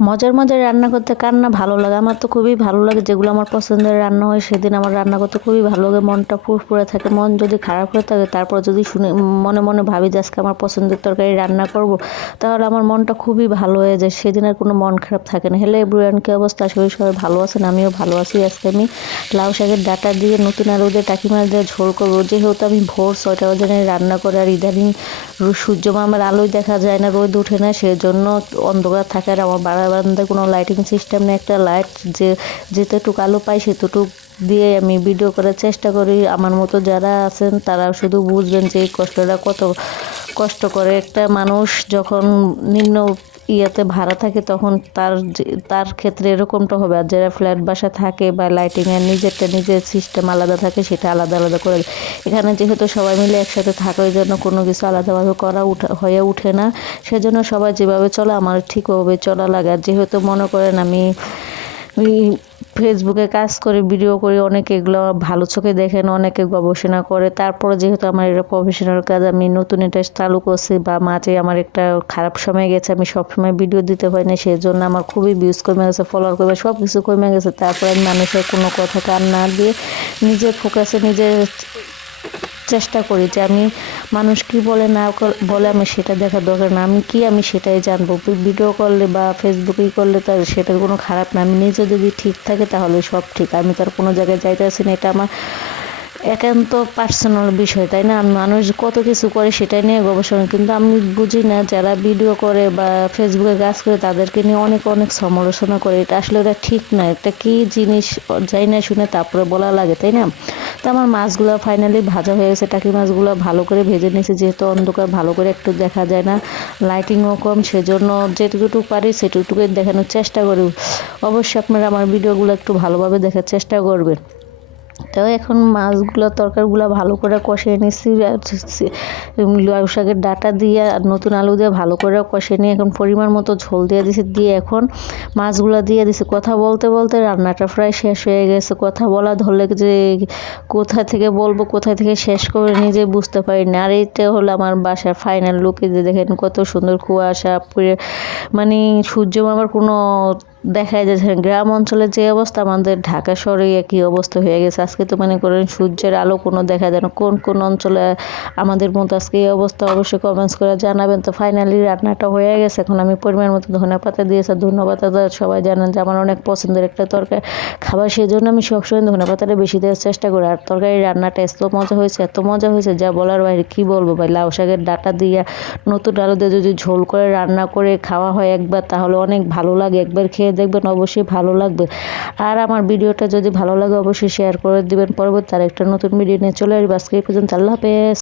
মজার মজার রান্না করতে কার না ভালো লাগে? আমার তো খুবই ভালো লাগে। যেগুলো আমার পছন্দের রান্না হয় সেদিন আমার রান্না করতে খুবই ভালো লাগে। মনটা ফুরফুরে থাকে। মন যদি খারাপ হয়ে থাকে তারপর যদি শুনে মনে মনে ভাবি যে আজকে আমার পছন্দের তরকারি রান্না করব, তাহলে আমার মনটা খুবই ভালো হয়ে যায়। সেদিন আর কোনো মন খারাপ থাকে না। হ্যালো এভরিওয়ান, কি অবস্থা? আশা করি সবাই ভালো আছেন। আমিও ভালো আছি। আজকে আমি লাউ শাকের ডাঁটা দিয়ে নতুন আলু দিয়ে টাকি মাছ দিয়ে ঝোল করবো। যেহেতু আমি ভোর 6টা বাজে রান্না করে, আর ইদানিং সূর্য মামার আলোয় দেখা যায় না, রোদ উঠে না, সেজন্য অন্ধকার থাকে। আর আমার বারান্দায় কোনো লাইটিং সিস্টেম নেই। একটা লাইট যেতটুকু আলো পাই সেতটুকু দিয়ে আমি ভিডিও করার চেষ্টা করি। আমার মতো যারা আছেন তারা শুধু বুঝবেন যে এই কষ্টটা কত কষ্ট করে একটা মানুষ যখন নিম্ন ইয়েতে ভাড়া থাকে, তখন তার ক্ষেত্রে এরকমটা হবে। আর যারা ফ্ল্যাট বাসা থাকে বা লাইটিংয়ের নিজের সিস্টেম আলাদা থাকে, সেটা আলাদা আলাদা করে। এখানে যেহেতু সবাই মিলে একসাথে থাকে, ওই জন্য কোনো কিছু আলাদাভাবে হয়ে ওঠে না। সেজন্য সবাই যেভাবে চলে আমার ঠিক ওভাবে চলা লাগে। আর যেহেতু মনে করেন আমি ফেসবুকে কাজ করে ভিডিও করি, অনেকে এগুলো ভালো চোখে দেখেন, অনেকে গবেষণা করে। তারপরে যেহেতু আমার এটা প্রফেশনাল কাজ, আমি নতুন এটা চালু করছি বা মাঝে আমার একটা খারাপ সময় গেছে, আমি সবসময় ভিডিও দিতে পারি না, সেই জন্য আমার খুবই ভিউজ কমে গেছে, ফলোয়ার কমে, সব কিছু কমে গেছে। তারপরে আমি মানুষের কোনো কথা কান না দিয়ে নিজের ফোকাসে নিজের চেষ্টা করি যে আমি মানুষ কি বলে না বলে আমি সেটা দেখার দরকার না, আমি সেটাই জানবো। ভিডিও করলে বা ফেসবুকে করলে তার সেটার কোনো খারাপ না। আমি নিজে যদি ঠিক থাকে তাহলে সব ঠিক। আমি তার কোনো জায়গায় যাইতে আসি না, এটা আমার একান্ত পার্সোনাল বিষয়, তাই না? মানুষ কত কিছু করে সেটাই নিয়ে গবেষণা, কিন্তু আমি বুঝি না যারা ভিডিও করে বা ফেসবুকে কাজ করে তাদেরকে নিয়ে অনেক অনেক সমালোচনা করে। এটা আসলে ওটা ঠিক না। এটা কি জিনিস যাই না শুনে তারপরে বলা লাগে, তাই না? তো আমার মাছগুলো ফাইনালি ভাজা হয়ে গেছে। টাকি মাছগুলো ভালো করে ভেজে নিয়েছি, যেহেতু অন্ধকার ভালো করে একটু দেখা যায় না, লাইটিংও কম, সেজন্য যেটুকু পারি সেটুকুই দেখানোর চেষ্টা করি। অবশ্যই আপনারা আমার ভিডিওগুলো একটু ভালোভাবে দেখার চেষ্টা করবেন। তো এখন মাছগুলো তরকারিগুলো ভালো করে কষিয়ে নিচ্ছি। লাউ শাকের ডাঁটা দিয়ে আর নতুন আলু দিয়ে ভালো করে কষিয়ে নিয়ে এখন পরিমাণ মতো ঝোল দিয়ে দিছি, দিয়ে এখন মাছগুলো দিয়ে দিছি। কথা বলতে বলতে রান্নাটা প্রায় শেষ হয়ে গেছে। কথা বলা ধরলে যে কোথা থেকে বলবো কোথা থেকে শেষ করে নিজে বুঝতে পারি না। আর এইটা হলো আমার বাসার ফাইনাল লুক। যে দেখেন কত সুন্দর কুয়াশা পুরে, মানে সূর্য মামার কোনো দেখাই যাচ্ছে না। গ্রাম অঞ্চলের যে অবস্থা, আমাদের ঢাকা শহরে একই অবস্থা হয়ে গেছে। আজকে তো মনে করেন সূর্যের আলো কোনো দেখা যায় না। কোন কোন অঞ্চলে আমাদের মতো আজকে এই অবস্থা অবশ্যই কমেন্টস করে জানাবেন। তো ফাইনালি রান্নাটা হয়ে গেছে। এখন আমি পরিমাণ মতো ধনেপাতা দিয়েছি। ধনেপাতাটা সবাই জানেন যে আমার অনেক পছন্দের একটা তরকারি খাবার, সেই জন্য আমি সবসময় ধনেপাতাটা বেশি দেওয়ার চেষ্টা করি। আর তরকারি রান্নাটা এত মজা হয়েছে যা বলার বাইরে। কি বলবো ভাই, লাউ শাকের ডাঁটা দিয়ে নতুন আলু দিয়ে যদি ঝোল করে রান্না করে খাওয়া হয় একবার, তাহলে অনেক ভালো লাগে। একবার খেয়ে দেখবেন, অবশ্যই ভালো লাগবে। আর আমার ভিডিওটা যদি ভালো লাগে অবশ্যই শেয়ার করে দিবেন। পরবর্তী আরেকটা নতুন ভিডিও নিয়ে চলে আসবো। আজকে এই পর্যন্ত, আল্লাহ হাফেজ।